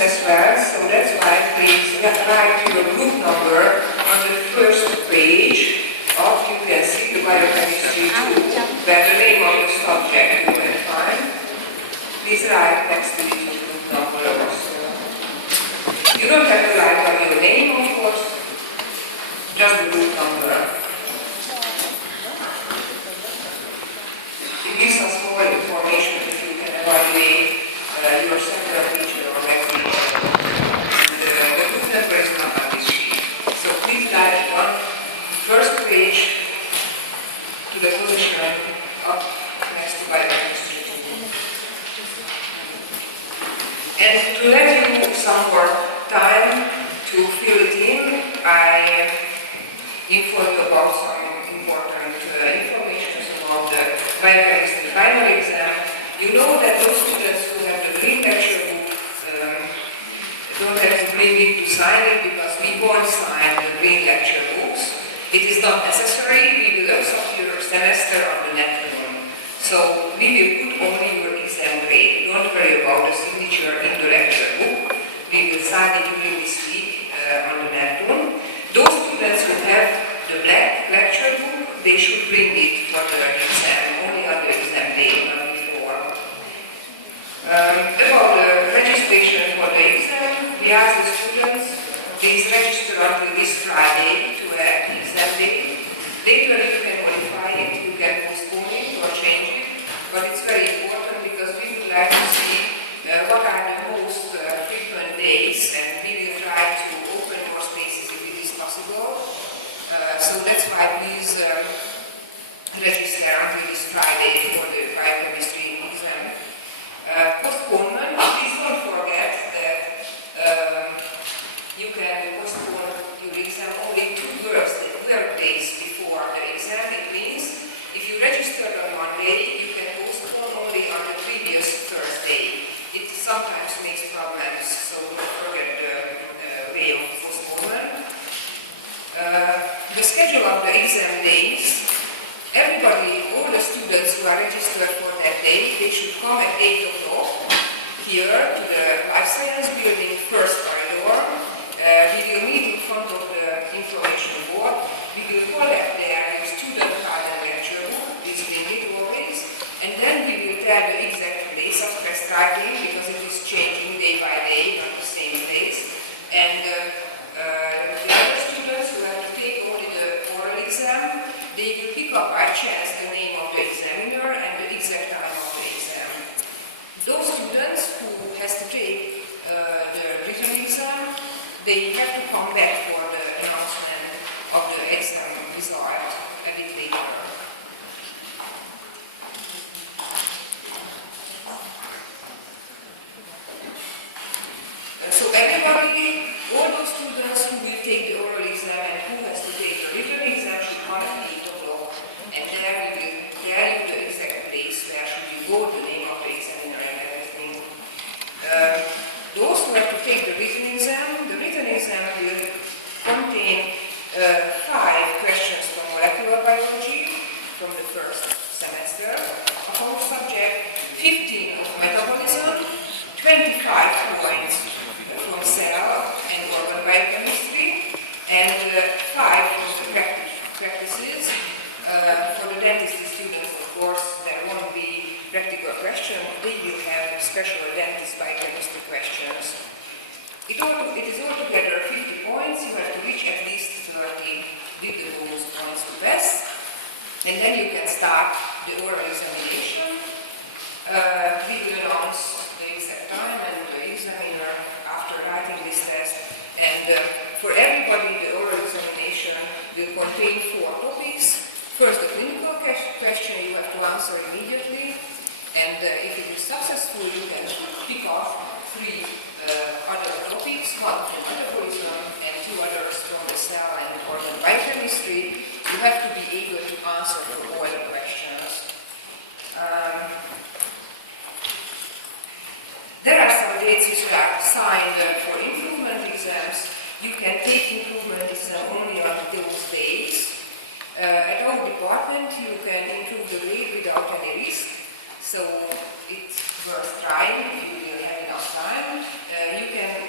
groups as well, so that's why please write your group number on the first page of, you can see the biochemistry 2, where the name of the subject you can find. Please write next to each group number also. You don't have to write on your name, of course, just the group number. It gives us more information if you can evaluate your several teacher or recreation. The group number is not on this sheet. So please write it on the first page to the position up next to biochemistry. And to let you some more time to fill it in, I inform you about some important information about the biochemistry final exam. You know that those students who have the green lecture book don't have to bring it to sign it because we won't sign the green lecture books. It is not necessary. We will also your semester on the net one. So we will put only your exam grade. Don't worry about the signature in the lecture book. We will sign it during this week on the net one. Those students who have the black lecture book, they should bring it for the exam, only on the exam day, not before. About the registration for the exam, we ask the students, please register until this Friday to an exam day. Later you can modify it, you can postpone it or change it, but it's very important because we would like to see what are the most frequent days, and we will try to open more spaces if it is possible. So that's why please register until this Friday for the biochemistry exam. Postponement, please don't forget that you can postpone your exam only 2 work days before the exam. It means if you registered on Monday, you can postpone only on the previous Thursday. It sometimes makes problems, so don't forget the way of postponement. The schedule of the exam days, everybody, all the students who are registered for that day, they should come at 8 o'clock here to the Life Science Building, first corridor. We will meet in front of the information board. We will collect there your student card and lecture book, this will need always, and then we will tell the exact place of test writing because it is changing day by day, not the same place. And the other students who have to take only the oral exam, they will pick up by chance the name of the examiner and the exact time of the exam. Those students who has to take the written exam, they have to come back for the announcement of the exam result a bit later. So everybody, all those students who will take the oral exam and who has to take the written exam should come at 8 o'clock, and there we will tell you the exact place where should you go, the name of the examiner and everything. Those who have to take the written exam will contain 5 questions from molecular biology from the first semester of our subject, 15 of metabolism, 25 points from cell and organ biochemistry, and 5 from the practices. For the dentistry students, of course, there won't be practical questions. They will have special dentist biochemistry questions. It is altogether 50 points. You have to reach at least 30 with those points to best. And then you can start the oral examination. We will announce the exact time and the examiner after writing this test. And for everybody, the oral examination will contain 4 topics. First, the clinical question you have to answer immediately. And if it is successful, you can pick off 3 other topics, 1 from metabolism and 2 others from the cell and organ biochemistry. You have to be able to answer for all the questions. There are some dates which are assigned for improvement exams. You can take improvement exam only on those days. At our department, you can improve the grade without any risk. So it's worth trying if you will have enough time. You can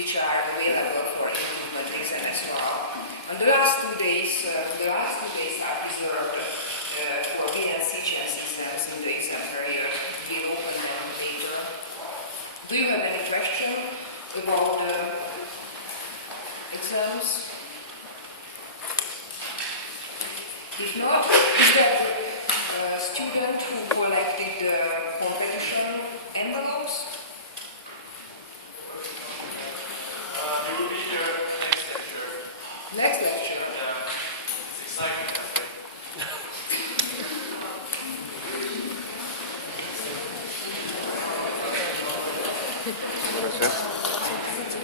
which are available for improvement exam as well. And the last 2 days are reserved for B and C chance exams in the exam period. We'll open them later. Do you have any question about the exams? If not, is there a student who collected the competition envelopes? We will be here next lecture. Next lecture? It's exciting.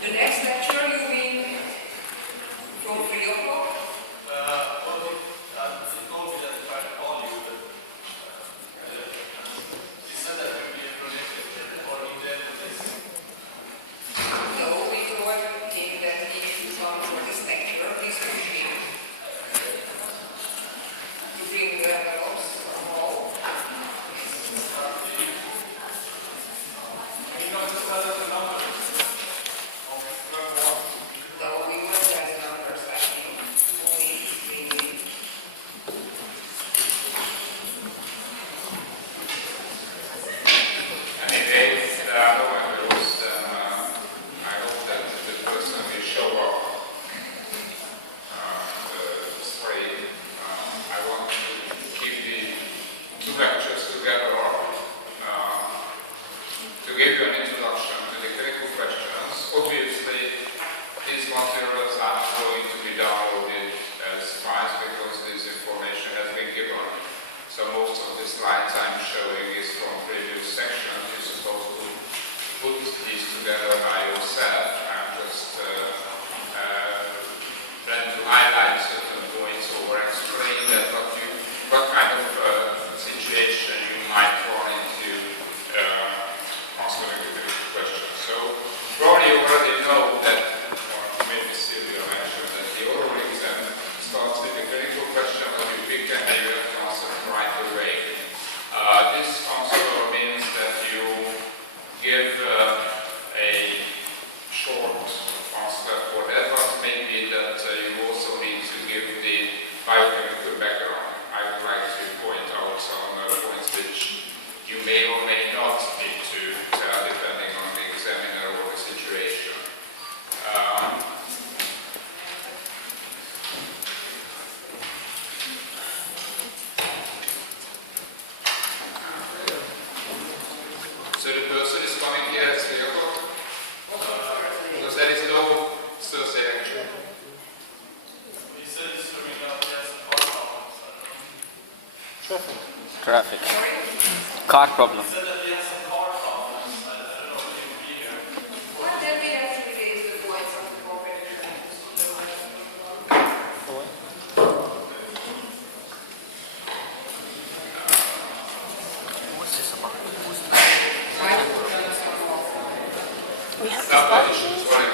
The next lecture you mean from 3 o'clock? He told me that if I call you, he said that will be a project or in the end of this. No, we told him that he needs to come for this lecture. Please push him to bring the envelopes from home. You know, just tell us the number. No, we won't have the numbers, I think. Only 3. Anyway, if there are no envelopes, then I hope that the person will show up. Sorry, I want to keep the 2 lectures together to give you an introduction to the critical questions. Obviously, these materials are going to be downloaded as files because this information has been given. So most of the slides I'm showing is from previous sections. You're supposed to put these together by yourself and just try to highlight certain points or explain that what kind of situation you might run into answering the question. So probably you already know that, or maybe Sylvia mentioned that the oral exam starts with a critical question that you pick and you have to answer right away. This answer means that you give a short answer for that, but maybe that you also need to give the biochemical background. I would like to point out some points which you may or may not need to tell depending on the examiner or the situation. So the person is coming here at 3 o'clock? Because there is no Thursday lecture. He said he's coming out, yes, Traffic. Sorry? Car problem. He said that he has some car problems. I don't know if he will be here. Well, then we have to raise the points of the competition. What's this about? Why don't you tell us what We have Now, the issues, what